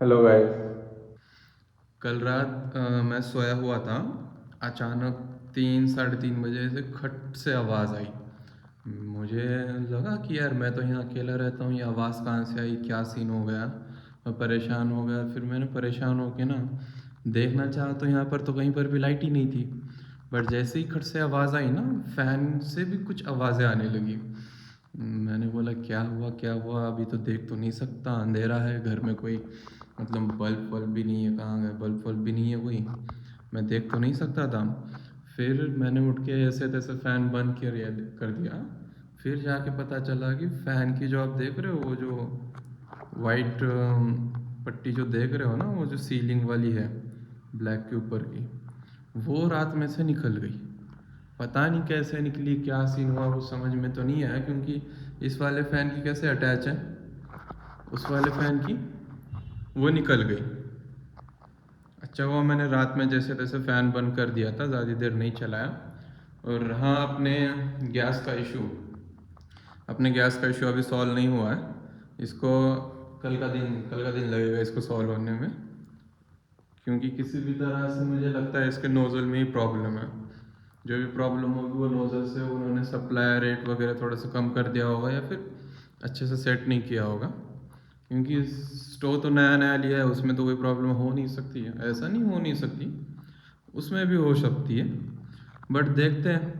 Hello guys. कल रात मैं सोया हुआ था। अचानक 3 साढ़े 3 बजे से खट से आवाज़ आई। मुझे लगा कि यार मैं तो यहाँ अकेला रहता हूँ, ये आवाज़ कहाँ से आई, क्या सीन हो गया। मैं परेशान हो गया। फिर मैंने परेशान होके ना देखना चाहा तो यहाँ पर तो कहीं पर भी लाइट ही नहीं थी। बट जैसे ही खट से आवाज़ आई ना, फ़ैन से भी कुछ आवाज़ें आने लगी। मैंने बोला क्या हुआ क्या हुआ, अभी तो देख तो नहीं सकता, अंधेरा है घर में, कोई मतलब बल्ब वल्ब भी नहीं है, कहाँ गए बल्ब वल्ब भी नहीं है कोई, मैं देख तो नहीं सकता था। फिर मैंने उठ के ऐसे तैसे फ़ैन बंद कर दिया। फिर जाके पता चला कि फ़ैन की जो आप देख रहे हो, वो जो वाइट पट्टी जो देख रहे हो ना, वो जो सीलिंग वाली है ब्लैक के ऊपर की, वो रात में से निकल गई। पता नहीं कैसे निकली, क्या सीन हुआ वो समझ में तो नहीं आया, क्योंकि इस वाले फ़ैन की कैसे अटैच है उस वाले फ़ैन की, वो निकल गई। अच्छा हुआ मैंने रात में जैसे तैसे फ़ैन बंद कर दिया था, ज़्यादा देर नहीं चलाया। और हाँ, गैस का इशू अपने गैस का इशू अभी सॉल्व नहीं हुआ है। इसको कल का दिन लगेगा इसको सॉल्व होने में, क्योंकि किसी भी तरह से मुझे लगता है इसके नोज़ल में ही प्रॉब्लम है। जो भी प्रॉब्लम होगी वो नोज़ल से उन्होंने सप्लाई रेट वगैरह थोड़ा सा कम कर दिया होगा, या फिर अच्छे से सेट नहीं किया होगा। क्योंकि स्टोव तो नया नया लिया है, उसमें तो कोई प्रॉब्लम हो नहीं सकती है, ऐसा नहीं हो नहीं सकती, उसमें भी हो सकती है। बट देखते हैं।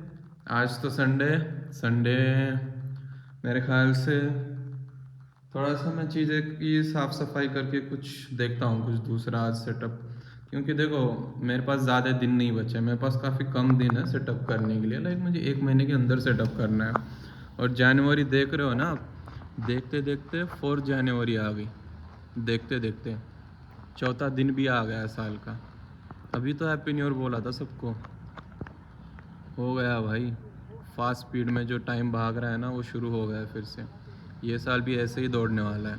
आज तो संडे संडे मेरे ख्याल से थोड़ा सा मैं चीज़ें की साफ़ सफाई करके कुछ देखता हूँ, कुछ दूसरा आज सेटअप। क्योंकि देखो, मेरे पास ज़्यादा दिन नहीं बचे, मेरे पास काफ़ी कम दिन है सेटअप करने के लिए। लाइक मुझे 1 महीने के अंदर सेटअप करना है। और जनवरी देख रहे हो ना आप, देखते देखते 4 जनवरी आ गई। देखते देखते चौथा दिन भी आ गया है साल का। अभी तो हैप्पी न्यू ईयर बोला था सबको, हो गया भाई। फास्ट स्पीड में जो टाइम भाग रहा है ना, वो शुरू हो गया है फिर से। ये साल भी ऐसे ही दौड़ने वाला है।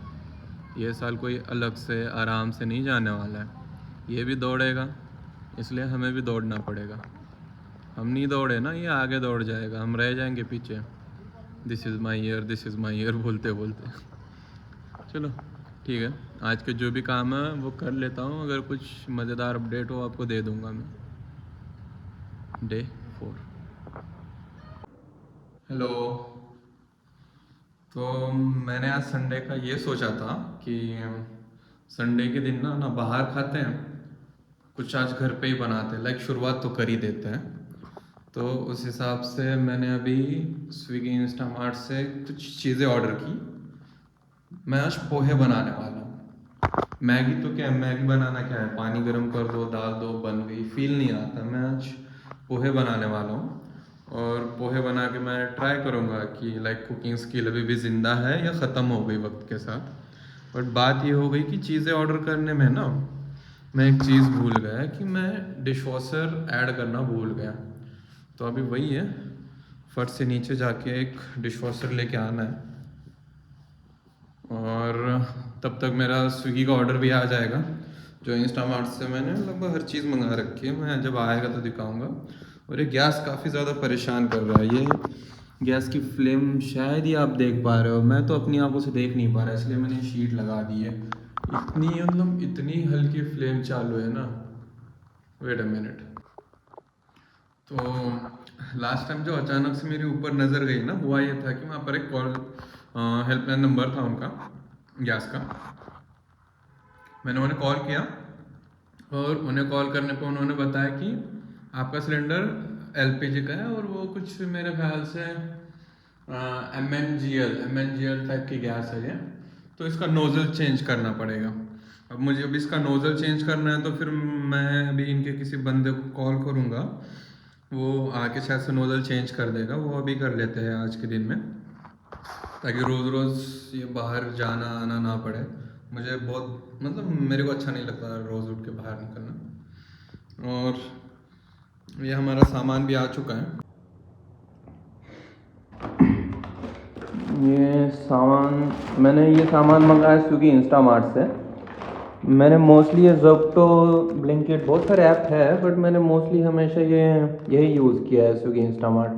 ये साल कोई अलग से आराम से नहीं जाने वाला है, ये भी दौड़ेगा। इसलिए हमें भी दौड़ना पड़ेगा। हम नहीं दौड़े ना, ये आगे दौड़ जाएगा, हम रह जाएंगे पीछे। This is my year, this is my year बोलते बोलते। चलो ठीक है, आज के जो भी काम है वो कर लेता हूँ। अगर कुछ मज़ेदार अपडेट हो आपको दे दूँगा मैं। डे 4। हेलो। तो मैंने आज संडे का ये सोचा था कि संडे के दिन ना ना बाहर खाते हैं, कुछ आज घर पे ही बनाते हैं। लाइक शुरुआत तो कर ही देते हैं। तो उस हिसाब से मैंने अभी स्विगी इंस्टामार्ट से कुछ चीज़ें ऑर्डर की। मैं आज पोहे बनाने वाला हूँ। मैगी तो क्या है, मैगी बनाना क्या है, पानी गर्म कर दो, डाल दो, बन गई, फील नहीं आता। मैं आज पोहे बनाने वाला हूँ। और पोहे बना के मैं ट्राई करूँगा कि लाइक कुकिंग स्किल अभी भी ज़िंदा है या ख़त्म हो गई वक्त के साथ। बट बात ये हो गई कि चीज़ें ऑर्डर करने में ना मैं एक चीज़ भूल गया कि मैं डिश वॉशर ऐड करना भूल गया। तो अभी वही है, फर्श से नीचे जाके एक डिश वॉशर लेके आना है। और तब तक मेरा स्विगी का ऑर्डर भी आ जाएगा, जो इंस्टामार्ट से मैंने लगभग हर चीज़ मंगा रखी है। मैं जब आएगा तो दिखाऊंगा। और ये गैस काफ़ी ज़्यादा परेशान कर रहा है। ये गैस की फ्लेम शायद ही आप देख पा रहे हो, मैं तो अपनी आंखों से देख नहीं पा रहा, इसलिए मैंने शीट लगा दी है। इतनी मतलब इतनी हल्की फ्लेम चालू है ना। Wait a minute. तो लास्ट टाइम जो अचानक से मेरी ऊपर नज़र गई ना, हुआ ये था कि वहाँ पर एक कॉल हेल्पलाइन नंबर था उनका, गैस का। मैंने उन्हें कॉल किया, और उन्हें कॉल करने पर उन्होंने बताया कि आपका सिलेंडर एलपीजी का है, और वो कुछ मेरे ख्याल से M N G L type की गैस है ये। तो इसका नोज़ल चेंज करना पड़ेगा। अब मुझे अभी इसका नोज़ल चेंज करना है, तो फिर मैं अभी इनके किसी बंदे को कॉल करूँगा, वो आके शायद से नोज़ल चेंज कर देगा। वो अभी कर लेते हैं आज के दिन में, ताकि रोज़ रोज़ ये बाहर जाना आना ना पड़े। मुझे बहुत मतलब मेरे को अच्छा नहीं लगता रोज़ उठ के बाहर निकलना। और ये हमारा सामान भी आ चुका है। ये सामान मैंने ये सामान मंगाया स्विगी इंस्टामार्ट से। मैंने मोस्टली ये ज़ेप्टो, ब्लिंकिट, बहुत सारे ऐप है, बट मैंने मोस्टली हमेशा यही यूज़ किया है, स्विगी इंस्टामार्ट।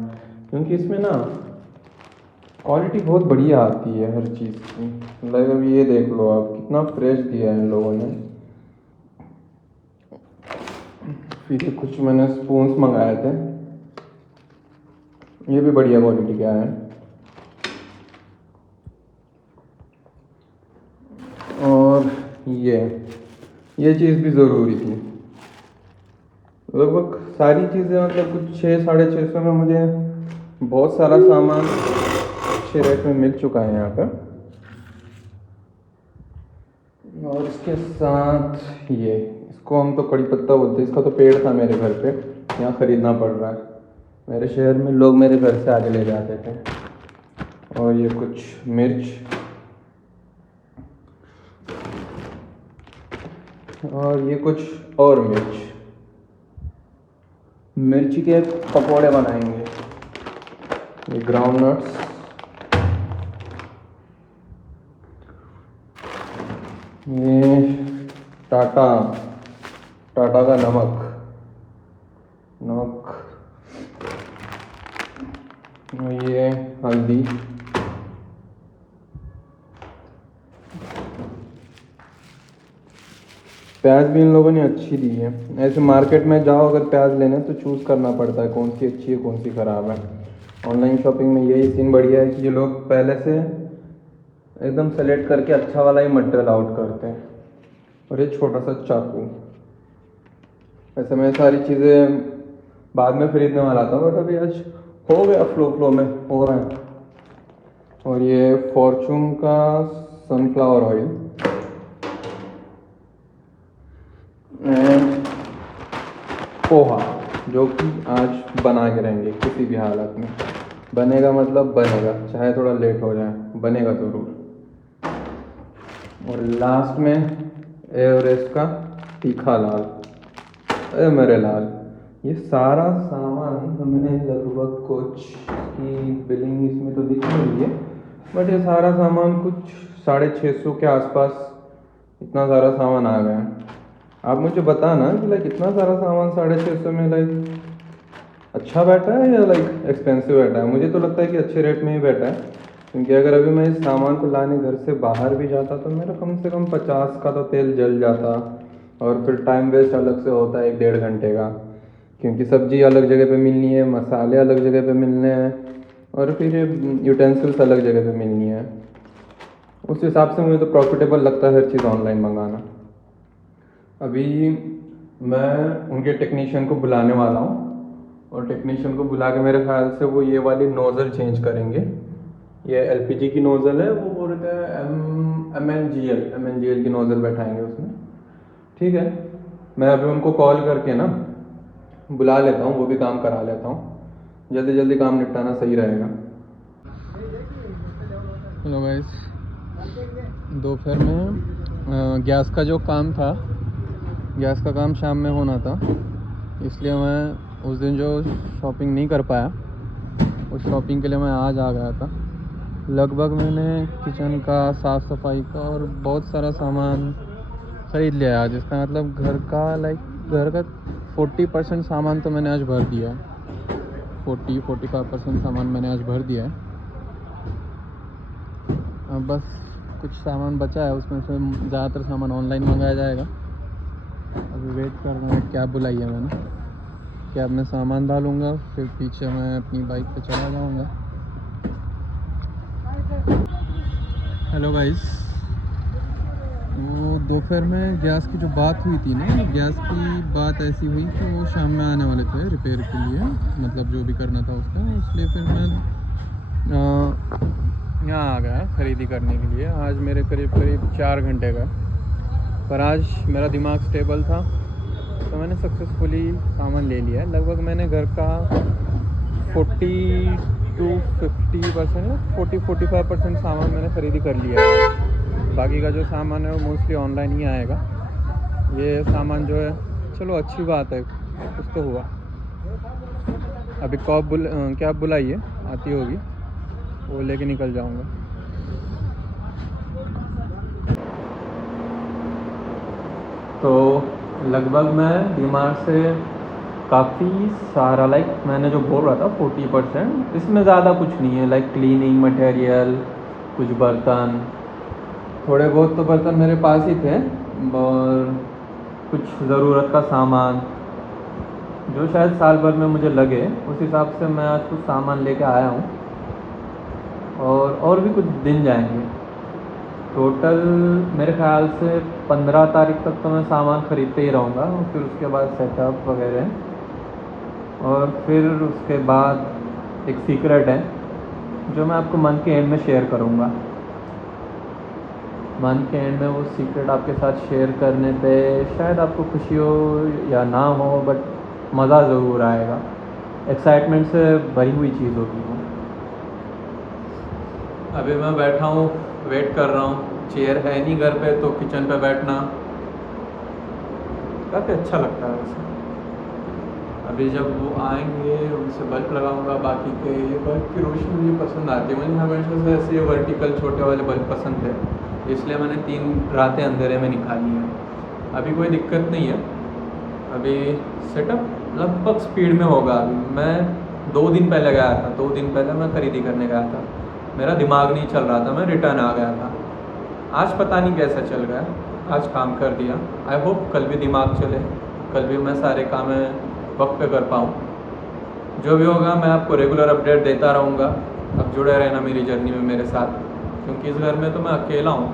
क्योंकि इसमें ना क्वालिटी बहुत बढ़िया आती है हर चीज़ की। मतलब अब ये देख लो आप, कितना फ्रेश दिया है इन लोगों ने। फिर ये कुछ मैंने स्पून्स मंगाए थे, ये भी बढ़िया क्वालिटी के आए हैं। और ये चीज़ भी ज़रूरी थी। लगभग सारी चीज़ें मतलब कुछ 600-650 में मुझे बहुत सारा सामान अच्छे रेट में मिल चुका है यहाँ पर। और इसके साथ इसको हम तो कड़ी पत्ता बोलते हैं, इसका तो पेड़ था मेरे घर पे, यहाँ ख़रीदना पड़ रहा है। मेरे शहर में लोग मेरे घर से आगे ले जाते थे। और ये कुछ मिर्च, और ये कुछ और मिर्ची के पकोड़े बनाएंगे। ये ग्राउंड नट्स, ये टाटा का नमक, और ये हल्दी, प्याज भी इन लोगों ने अच्छी दी है। ऐसे मार्केट में जाओ अगर प्याज लेने तो चूज़ करना पड़ता है कौन सी अच्छी है कौन सी ख़राब है। ऑनलाइन शॉपिंग में यही सीन बढ़िया है कि ये लोग पहले से एकदम सेलेक्ट करके अच्छा वाला ही मटेरियल आउट करते हैं। और ये छोटा सा चाकू, वैसे मैं सारी चीज़ें बाद में ख़रीदने वाला था, बट अभी आज हो गया, फ्लो में हो रहा है। और ये फॉर्चून का सनफ्लावर ऑयल एंड पोहा, जो कि आज बना के रहेंगे किसी भी हालत में। बनेगा मतलब बनेगा, चाहे थोड़ा लेट हो जाए, बनेगा ज़रूर। और लास्ट में एवरेस्ट का तीखा लाल, अरे मेरे लाल। ये सारा सामान हमने लगभग कुछ की बिलिंग इसमें तो दिख रही है, बट ये सारा सामान कुछ 650 के आसपास, इतना सारा सामान आ गया। आप मुझे बताना कि लाइक इतना सारा सामान 650 में लाइक अच्छा बैठा है या लाइक एक्सपेंसिव बैठा है। मुझे तो लगता है कि अच्छे रेट में ही बैठा है, क्योंकि अगर अभी मैं इस सामान को लाने घर से बाहर भी जाता तो मेरा कम से कम 50 का तो तेल जल जाता, और फिर टाइम वेस्ट अलग से होता है 1-1.5 घंटे का, क्योंकि सब्ज़ी अलग जगह पे मिलनी है, मसाले अलग जगह पे मिलने हैं, और फिर यूटेंसिल्स अलग जगह पे मिलनी है। उस हिसाब से मुझे तो प्रॉफिटेबल लगता है हर चीज़ ऑनलाइन मंगाना। अभी मैं उनके टेक्नीशियन को बुलाने वाला हूँ, और टेक्नीशियन को बुला के मेरे ख्याल से वो ये वाली नोज़ल चेंज करेंगे। ये एलपीजी की नोज़ल है, वो बोल रहे थे एमएनजीएल की नोज़ल बैठाएंगे उसमें। ठीक है, मैं अभी उनको कॉल करके ना बुला लेता हूँ, वो भी काम करा लेता हूँ, जल्दी जल्दी काम निपटाना सही रहेगा। हेलो गाइस, दोपहर में गैस का जो काम था, गैस का काम शाम में होना था, इसलिए मैं उस दिन जो शॉपिंग नहीं कर पाया, उस शॉपिंग के लिए मैं आज आ गया था। लगभग मैंने किचन का, साफ़ सफाई का और बहुत सारा सामान ख़रीद लिया आज। इसका मतलब घर का 40% सामान तो मैंने आज भर दिया है। 40-45% सामान मैंने आज भर दिया है। अब बस कुछ सामान बचा है, उसमें से ज़्यादातर सामान ऑनलाइन मंगाया जाएगा। अभी वेट कर रहे हैं, कैब बुलाई है मैंने, कैब में सामान डालूँगा, फिर पीछे मैं अपनी बाइक पे चला जाऊँगा। हेलो गाइस, वो दोपहर में गैस की जो बात हुई थी ना, गैस की बात ऐसी हुई कि वो शाम में आने वाले थे रिपेयर के लिए, मतलब जो भी करना था उसका, इसलिए फिर मैं यहाँ आ गया ख़रीदी करने के लिए। आज मेरे करीब 4 घंटे का, पर आज मेरा दिमाग स्टेबल था तो मैंने सक्सेसफुली सामान ले लिया है। लगभग मैंने घर का 40-50% सामान मैंने ख़रीदी कर लिया है। बाकी का जो सामान है वो मोस्टली ऑनलाइन ही आएगा। ये सामान जो है, चलो अच्छी बात है, कुछ तो हुआ। अभी कैब बुलाई है, आती होगी, वो लेके निकल जाऊंगा। तो लगभग मैं डीमार्ट से काफ़ी सारा, लाइक मैंने जो बोल रहा था 40%, इसमें ज़्यादा कुछ नहीं है। लाइक क्लीनिंग मटेरियल, कुछ बर्तन, थोड़े बहुत तो बर्तन मेरे पास ही थे, और कुछ ज़रूरत का सामान जो शायद साल भर में मुझे लगे, उस हिसाब से मैं आज कुछ सामान लेके आया हूँ। और भी कुछ दिन जाएंगे। टोटल मेरे ख्याल से 15 तारीख तक तो मैं सामान ख़रीदते ही रहूँगा, फिर उसके बाद सेटअप वगैरह। और फिर उसके बाद एक सीक्रेट है जो मैं आपको मंथ के एंड में शेयर करूँगा। मंथ के एंड में वो सीक्रेट आपके साथ शेयर करने पे शायद आपको खुशी हो या ना हो, बट मज़ा ज़रूर आएगा। एक्साइटमेंट से भरी हुई चीज़ होगी वो। अभी मैं बैठा हूँ, वेट कर रहा हूँ। चेयर है नहीं घर पे, तो किचन पे बैठना काफ़ी अच्छा लगता है वैसे। अभी जब वो आएंगे उनसे बल्ब लगाऊंगा। बाकी के ये बल्ब की रोशनी मुझे पसंद आती है, मुझे हमेशा से ऐसे वर्टिकल छोटे वाले बल्ब पसंद है, इसलिए मैंने 3 रातें अंधेरे में निकाली हैं। अभी कोई दिक्कत नहीं है। अभी सेटअप लगभग स्पीड में होगा। अभी मैं 2 दिन पहले गया था, 2 दिन पहले मैं खरीदी करने गया था, मेरा दिमाग नहीं चल रहा था, मैं रिटर्न आ गया था। आज पता नहीं कैसा चल गया, आज काम कर दिया। आई होप कल भी दिमाग चले, कल भी मैं सारे काम वक्त पे कर पाऊँ। जो भी होगा मैं आपको रेगुलर अपडेट देता रहूँगा। अब जुड़े रहना मेरी जर्नी में मेरे साथ, क्योंकि इस घर में तो मैं अकेला हूँ,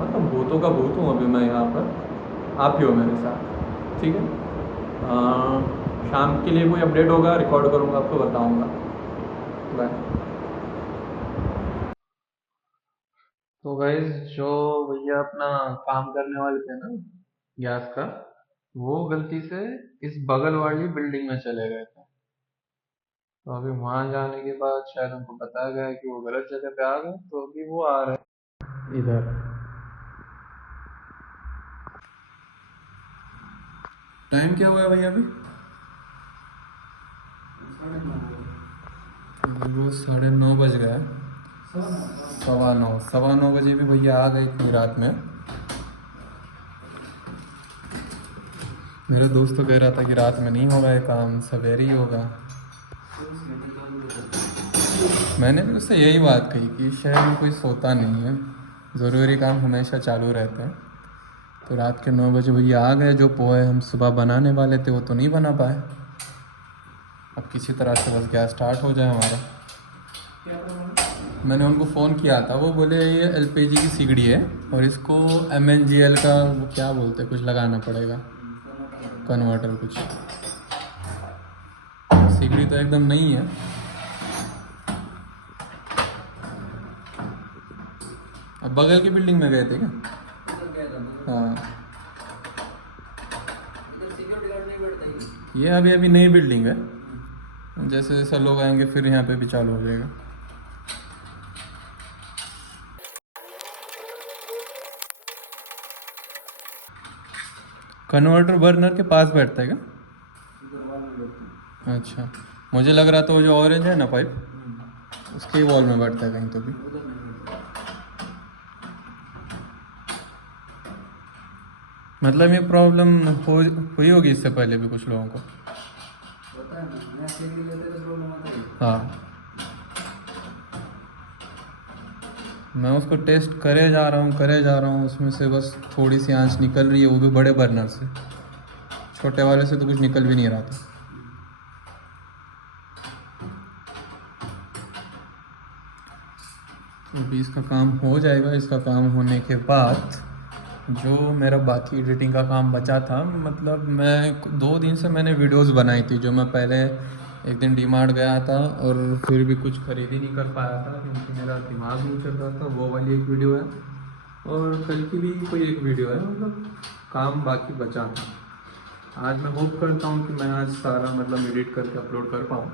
मतलब भूतों का भूत हूँ अभी मैं यहाँ पर। आप ही हो मेरे साथ, ठीक है। शाम के लिए कोई अपडेट होगा रिकॉर्ड करूँगा, आपको बताऊँगा। बाय। तो गाइस, जो भैया अपना काम करने वाले थे ना गैस का, वो गलती से इस बगल वाली बिल्डिंग में चले गए थे। तो अभी वहां जाने के बाद शायद उनको बताया गया कि वो गलत जगह पे आ गए, तो अभी वो आ रहे हैं इधर। टाइम क्या हुआ है भैया अभी? वो 9:30 बज गया है। 9:15 बजे भी भैया आ गए इतनी रात में। मेरा दोस्त तो कह रहा था कि रात में नहीं होगा ये काम, सवेरे ही होगा। मैंने भी उससे यही बात कही कि शहर में कोई सोता नहीं है, ज़रूरी काम हमेशा चालू रहते हैं। तो रात के 9 बजे भैया आ गए। जो पोहे हम सुबह बनाने वाले थे वो तो नहीं बना पाए। अब किसी तरह से बस गैस स्टार्ट हो जाए हमारा। मैंने उनको फ़ोन किया था, वो बोले ये एलपीजी की सिगड़ी है और इसको MNGL का वो क्या बोलते हैं, कुछ लगाना पड़ेगा, कन्वर्टर कुछ। सिगड़ी तो एकदम नहीं है। अब बगल की बिल्डिंग में गए थे क्या? हाँ, ये अभी अभी नई बिल्डिंग है, जैसे जैसे लोग आएंगे फिर यहाँ पे भी चालू हो जाएगा। कन्वर्टर बर्नर के पास बैठता है क्या? अच्छा, मुझे लग रहा था वो जो ऑरेंज है ना पाइप, उसके वॉल में बैठता है कहीं तो भी। मतलब ये प्रॉब्लम हुई होगी इससे पहले भी कुछ लोगों को। हाँ, मैं उसको टेस्ट करे जा रहा हूँ, उसमें से बस थोड़ी सी आंच निकल रही है, वो भी बड़े बर्नर से। छोटे वाले से तो कुछ निकल भी नहीं रहा था। अभी इसका काम हो जाएगा। इसका काम होने के बाद जो मेरा बाकी एडिटिंग का काम बचा था, मतलब मैं 2 दिन से मैंने वीडियोस बनाई थी, जो मैं पहले एक दिन डीमार्ट गया था और फिर भी कुछ खरीद ही नहीं कर पाया था क्योंकि मेरा दिमाग नहीं चल रहा था। वो वाली एक वीडियो है और कल की भी कोई एक वीडियो है, मतलब काम बाकी बचा था। आज मैं होप करता हूँ कि मैं आज सारा मतलब एडिट करके अपलोड कर पाऊँ।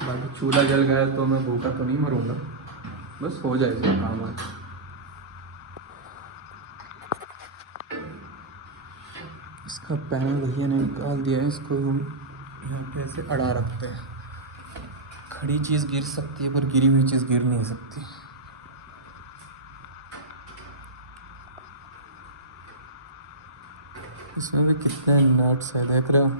बाकी चूल्हा जल गया तो मैं भूखा तो नहीं मरूंगा, बस हो जाए इसका काम आज। इसका पैनल भैया ने निकाल दिया है, इसको हम यहाँ पे ऐसे अड़ा रखते हैं। खड़ी चीज़ गिर सकती है पर गिरी हुई चीज़ गिर नहीं सकती। इसमें भी कितने नट्स है देख रहे हो।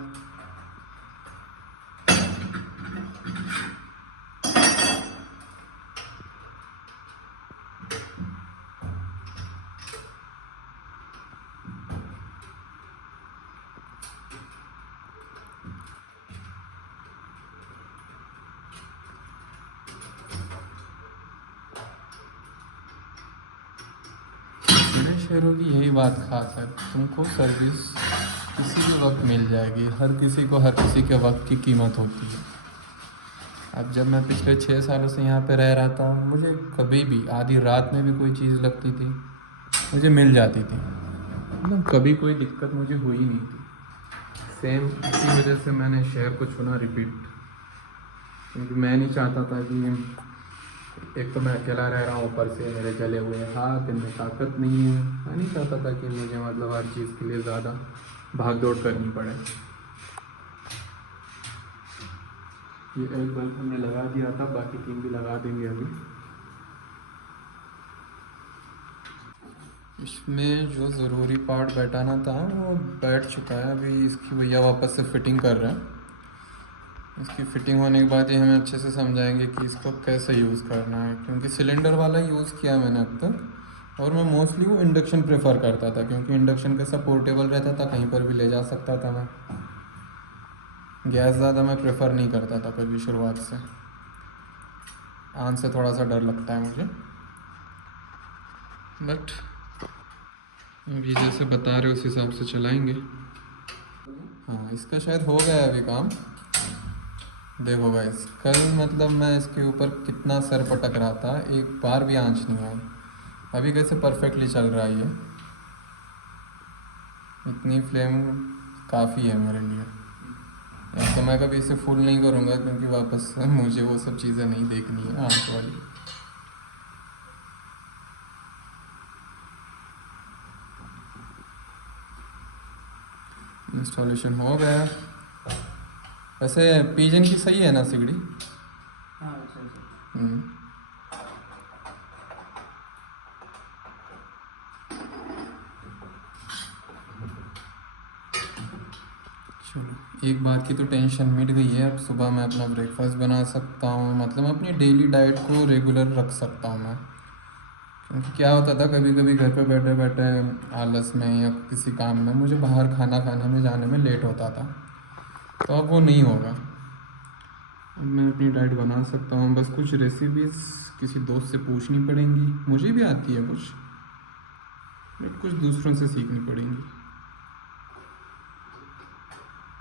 मेरे शेयरों की यही बात खास है, तुमको सर्विस किसी भी वक्त मिल जाएगी। हर किसी को हर किसी के वक्त की कीमत होती है। अब जब मैं पिछले 6 सालों से यहाँ पे रह रहा था, मुझे कभी भी आधी रात में भी कोई चीज़ लगती थी, मुझे मिल जाती थी। मतलब कभी कोई दिक्कत मुझे हुई नहीं थी। सेम इसी वजह से मैंने शेयर को चुना रिपीट, क्योंकि मैं नहीं चाहता था कि एक तो मैं अकेला रह रहा हूँ, ऊपर से मेरे जले हुए हाथ, इनमें ताकत नहीं है। मैं नहीं चाहता था कि मुझे मतलब हर चीज़ के लिए ज़्यादा भाग दौड़ करनी पड़े। ये एक बल्ब हमने लगा दिया था, बाकी 3 भी लगा देंगे अभी। इसमें जो ज़रूरी पार्ट बैठाना था वो बैठ चुका है। अभी इसकी भैया वापस से फिटिंग कर रहे हैं। इसकी फिटिंग होने के बाद ही हमें अच्छे से समझाएंगे कि इसको कैसे यूज़ करना है, क्योंकि सिलेंडर वाला यूज़ किया मैंने अब तक, और मैं मोस्टली वो इंडक्शन प्रेफर करता था, क्योंकि इंडक्शन कैसा पोर्टेबल रहता था, कहीं पर भी ले जा सकता था मैं। गैस ज़्यादा मैं प्रेफर नहीं करता था कभी शुरुआत से, आग से थोड़ा सा डर लगता है मुझे। बट अभी जैसे बता रहे उस हिसाब से चलाएंगे। हाँ, इसका शायद हो गया है अभी काम। देखो गाइस, कल मतलब मैं इसके ऊपर कितना सर पटक रहा था, एक बार भी आंच नहीं आई। अभी कैसे परफेक्टली चल रहा है ये। इतनी फ्लेम काफ़ी है मेरे लिए। तो मैं कभी इसे फुल नहीं करूँगा, क्योंकि वापस से मुझे वो सब चीज़ें नहीं देखनी है आंच वाली। इंस्टॉलेशन हो गया। वैसे पिजन की सही है ना सिगड़ी? हाँ अच्छा अच्छा। हम्म। चलो, एक बार की तो टेंशन मिट गई है। अब सुबह मैं अपना ब्रेकफास्ट बना सकता हूँ, मतलब अपनी डेली डाइट को रेगुलर रख सकता हूँ मैं। क्योंकि क्या होता था, कभी कभी घर पे बैठे बैठे आलस में या किसी काम में मुझे बाहर खाना खाने में जाने में लेट होता था। तो अब वो नहीं होगा। अब मैं अपनी डाइट बना सकता हूँ। बस कुछ रेसिपीज़ किसी दोस्त से पूछनी पड़ेंगी, मुझे भी आती है कुछ, बट कुछ दूसरों से सीखनी पड़ेंगी।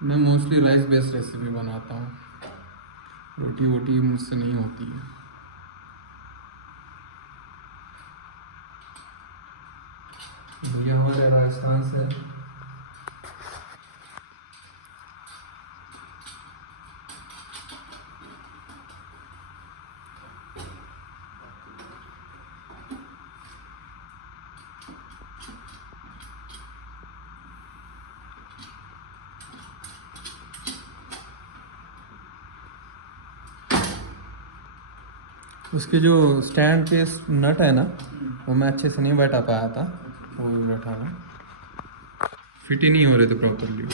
मैं मोस्टली राइस बेस्ड रेसिपी बनाता हूँ, रोटी वोटी मुझसे नहीं होती है। भैया हमारे राजस्थान से। उसके जो स्टैंड के नट है ना, वो मैं अच्छे से नहीं बैठा पाया था, वो भी बैठाना फिट ही नहीं हो रहे थे प्रॉपरली।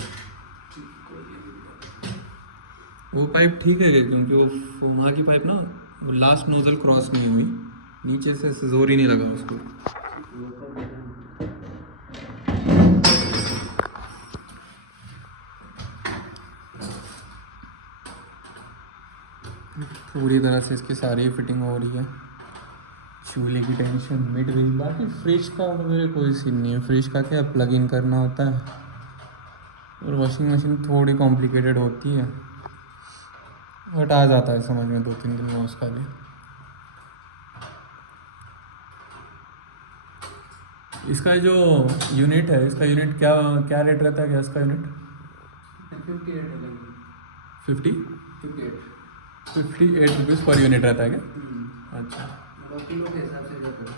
वो पाइप ठीक है, क्योंकि वो वहाँ की पाइप ना, वो लास्ट नोजल क्रॉस नहीं हुई, नीचे से जोर ही नहीं लगा उसको। पूरी तरह से इसकी सारी फिटिंग हो रही है। चूल्हे की टेंशन मिट गई। बाकी फ्रिज का मेरे कोई सीन नहीं है। फ्रिज का क्या प्लग इन करना होता है, और वॉशिंग मशीन थोड़ी कॉम्प्लिकेटेड होती है, बट आ जाता है समझ में 2-3 दिन में उसका भी। इसका जो यूनिट है, इसका यूनिट क्या क्या रेट रहता है गैस का यूनिट? 58 लगेगी। 50 58। 58 रुपीज़ पर यूनिट रहता है क्या? अच्छा, मतलब किलो के हिसाब से जाता है।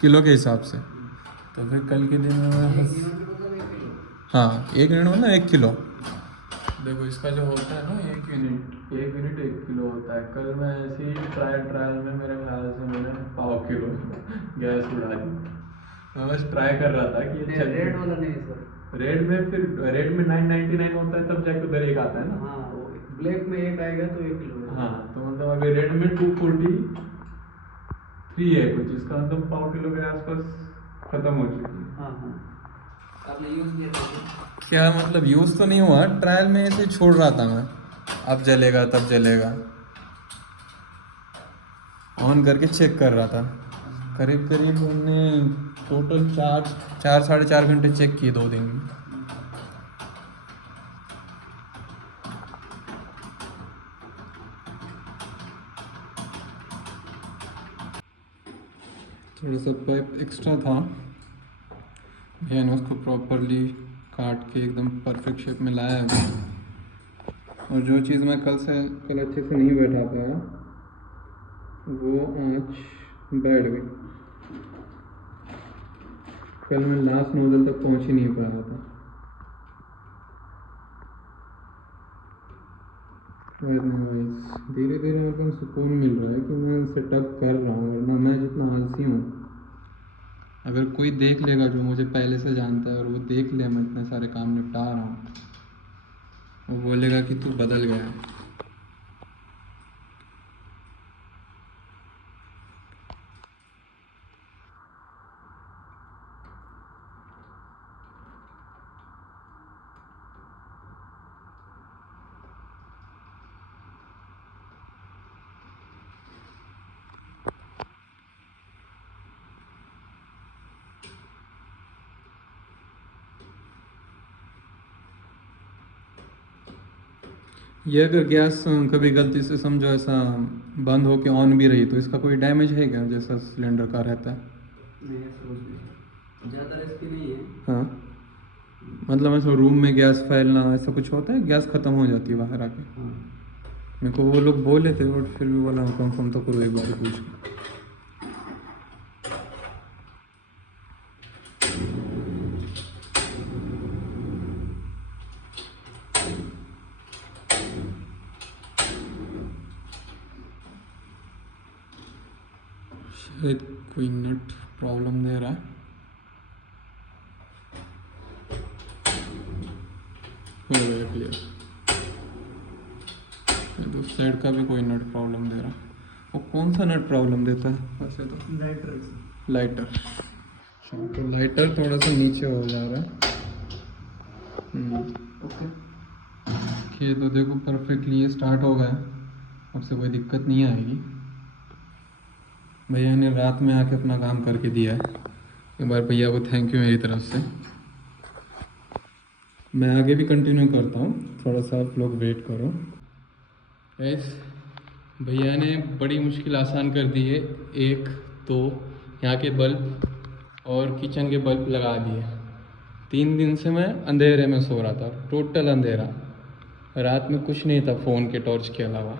किलो के हिसाब से। तो फिर कल के दिन में एक यूनिट मतलब 1 किलो। हाँ, 1 यूनिट मतलब 1 किलो। देखो इसका जो होता है ना, 1 यूनिट 1 किलो होता है। कल मैं ऐसे ही ट्रायल में मेरे ख्याल से मैंने 1/2 किलो गैस उड़ा दी। मैं बस ट्राई कर रहा था कि ये रेड वाला नहीं सर, रेड में फिर रेड में 999 होता है तब जाके उधर एक आता है ना। हाँ वो ब्लैक में एक आएगा तो 1 किलो है। हाँ तो मतलब अभी रेड में 243 है कुछ, इसका मतलब 1.5 किलो के आसपास खत्म हो चुकी है। हाँ हाँ आपने यूज़ किया था क्या? क्या मतलब यूज़ तो नहीं हुआ, ट्रायल में ऐसे ही छोड़ रहा था मैं, अब जलेगा तब जलेगा, ऑन करके चेक कर रहा था। करीब करीब हमने टोटल 4-4.5 घंटे चेक किए 2 दिन में। थोड़ा सा पाइप एक्स्ट्रा था, मैंने उसको प्रॉपरली काट के एकदम परफेक्ट शेप में लाया है। और जो चीज़ मैं कल अच्छे से नहीं बैठा पाया वो आज बैठ गई। कल मैं लास्ट नोजल तक पहुंच ही नहीं पाया था। धीरे धीरे मेरे को सुकून मिल रहा है कि मैं सेटअप कर रहा हूँ, वरना मैं जितना आलसी हूँ, अगर कोई देख लेगा जो मुझे पहले से जानता है और वो देख ले मैं इतने सारे काम निपटा रहा हूँ, वो बोलेगा कि तू बदल गया है। ये अगर गैस कभी गलती से समझो ऐसा बंद हो के ऑन भी रही तो इसका कोई डैमेज है क्या, जैसा सिलेंडर का रहता है? नहीं ऐसा कुछ नहीं, ज़्यादा रिस्की नहीं है। हाँ मतलब ऐसा रूम में गैस फैलना ऐसा कुछ होता है, गैस ख़त्म हो जाती है बाहर आके? हाँ मेरे को वो लोग बोले थे बट फिर भी बोला कंफर्म तो करो एक बार पूछ के। शायद कोई नट प्रॉब्लम दे रहा है। हो गया क्लियर। उस साइड का भी कोई नट प्रॉब्लम दे रहा है। वो कौन सा नट प्रॉब्लम देता है वैसे तो? लाइटर। तो लाइटर थोड़ा सा नीचे हो जा रहा है। ओके। ये तो देखो परफेक्टली ये स्टार्ट हो गया, अब से कोई दिक्कत नहीं आएगी। भैया ने रात में आके अपना काम करके दिया है, एक बार भैया को थैंक यू मेरी तरफ से। मैं आगे भी कंटिन्यू करता हूँ, थोड़ा सा आप लोग वेट करो। गाइस भैया ने बड़ी मुश्किल आसान कर दी है। एक तो यहाँ के बल्ब और किचन के बल्ब लगा दिए। 3 दिन से मैं अंधेरे में सो रहा था, टोटल अंधेरा, रात में कुछ नहीं था फ़ोन के टॉर्च के अलावा।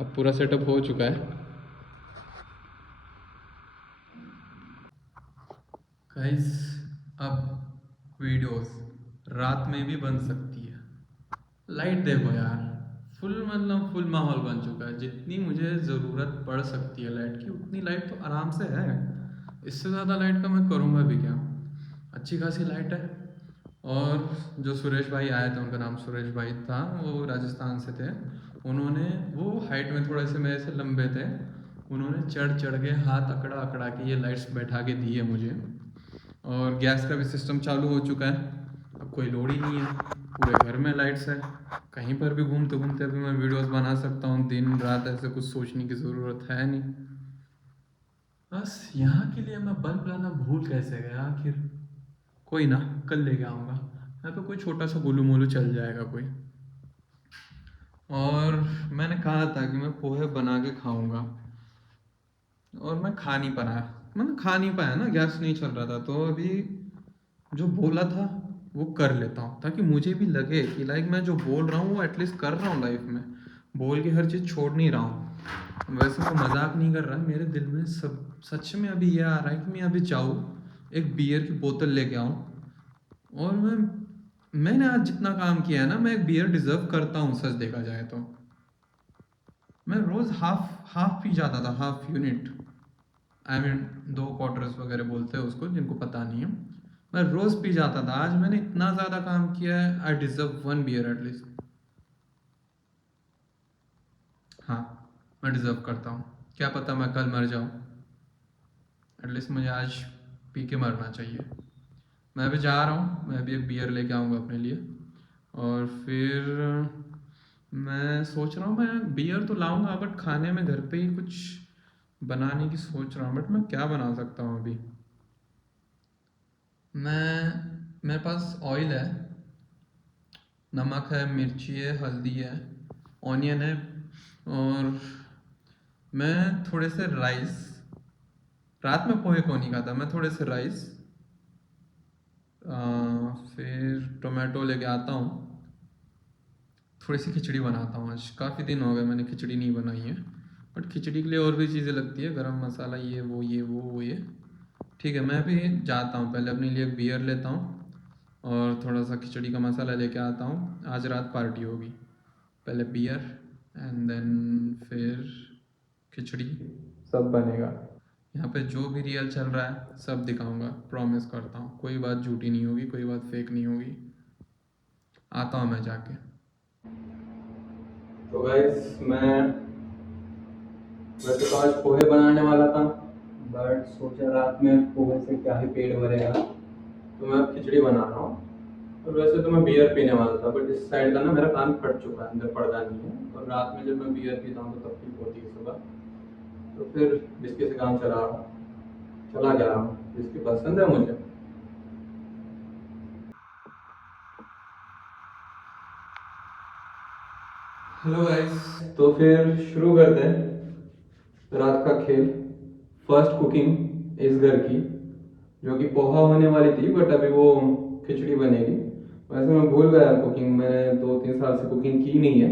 अब पूरा सेटअप हो चुका है। गाइस अब वीडियोस रात में भी बन सकती है। लाइट देखो यार, फुल माहौल बन चुका है। जितनी मुझे ज़रूरत पड़ सकती है लाइट की उतनी लाइट तो आराम से है। इससे ज़्यादा लाइट का मैं करूँगा भी क्या, अच्छी खासी लाइट है। और जो सुरेश भाई आए थे, उनका नाम सुरेश भाई था, वो राजस्थान से थे। उन्होंने वो हाइट में थोड़े से मेरे से लंबे थे, उन्होंने चढ़ चढ़ के हाथ अकड़ा अकड़ा के ये लाइट्स बैठा के दी है मुझे। और गैस का भी सिस्टम चालू हो चुका है, अब कोई लोड ही नहीं है, पूरे घर में लाइट्स है। कहीं पर भी घूमते घूमते अभी मैं वीडियोस बना सकता हूँ दिन रात, ऐसे कुछ सोचने की ज़रूरत है नहीं। बस यहाँ के लिए मैं बल्ब लाना भूल कैसे गया आखिर। कोई ना, कल लेके आऊँगा। यहाँ पे कोई छोटा सा गोलू मोलू चल जाएगा कोई। और मैंने कहा था कि मैं पोहे बना के खाऊंगा, और मैं खा नहीं पाया ना, गैस नहीं चल रहा था। तो अभी जो बोला था वो कर लेता हूँ, ताकि मुझे भी लगे कि लाइक मैं जो बोल रहा हूँ वो एटलीस्ट कर रहा हूँ लाइफ में, बोल के हर चीज़ छोड़ नहीं रहा हूँ। वैसे मैं मजाक नहीं कर रहा, मेरे दिल में सब सच में अभी ये आ रहा है कि मैं अभी जाऊँ एक बियर की बोतल लेके आऊँ। और मैंने आज जितना काम किया है ना, मैं एक बियर डिजर्व करता हूँ सच देखा जाए तो। मैं रोज़ हाफ पी जाता था, half unit, I mean 2 quarters वगैरह बोलते हैं उसको, जिनको पता नहीं है। मैं रोज़ पी जाता था, आज मैंने इतना ज़्यादा काम किया है, आई डिज़र्व 1 बियर एटलीस्ट। हाँ, मैं डिज़र्व करता हूँ। क्या पता मैं कल मर जाऊँ, एटलीस्ट मुझे आज पी के मरना चाहिए। मैं भी जा रहा हूँ, मैं भी एक बियर लेके आऊँगा अपने लिए, और फिर मैं सोच रहा हूँ मैं बियर तो लाऊंगा, बट खाने में घर पे ही कुछ बनाने की सोच रहा हूँ। बट मैं क्या बना सकता हूँ अभी? मेरे पास ऑयल है, नमक है, मिर्ची है, हल्दी है, ऑनियन है, और मैं थोड़े से राइस, रात में पोहे को नहीं खाता, मैं थोड़े से राइस, फिर टोमेटो लेके आता हूँ, थोड़ी सी खिचड़ी बनाता हूँ। आज काफ़ी दिन हो गए मैंने खिचड़ी नहीं बनाई है, बट खिचड़ी के लिए और भी चीज़ें लगती है, गरम मसाला, ये। ठीक है, मैं भी जाता हूँ, पहले अपने लिए एक बियर लेता हूँ और थोड़ा सा खिचड़ी का मसाला लेके आता हूँ। आज रात पार्टी होगी, पहले बियर एंड देन फिर खिचड़ी, सब बनेगा। यहाँ पे जो भी रियल चल रहा है सब दिखाऊंगा, प्रॉमिस करता हूँ, कोई बात झूठी नहीं होगी, कोई बात फेक नहीं होगी। आता हूँ मैं जाके। तो गाइस, मैं वैसे तो आज पोहे बनाने वाला था, बट सोचा रात में पोहे से क्या ही पेट भरेगा, तो मैं अब खिचड़ी बना रहा हूँ। और वैसे तो मैं बियर पीने वाला था, बट इस साइड का ना मेरा कान फट चुका है, अंदर पर्दा नहीं है, और रात में जब मैं बियर पीता हूँ तो तकलीफ होती है सुबह, तो फिर बिस्किट से काम चला जा रहा हूँ। बिस्किट पसंद है मुझे। हेलो गाइस, तो फिर शुरू करते हैं रात का खेल। फर्स्ट कुकिंग इस घर की, जो कि पोहा होने वाली थी, बट अभी वो खिचड़ी बनेगी। वैसे मैं भूल गया कुकिंग, मैंने 2-3 साल से कुकिंग की नहीं है।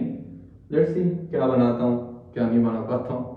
लेट्स सी क्या बनाता हूँ, क्या नहीं बना पाता हूँ।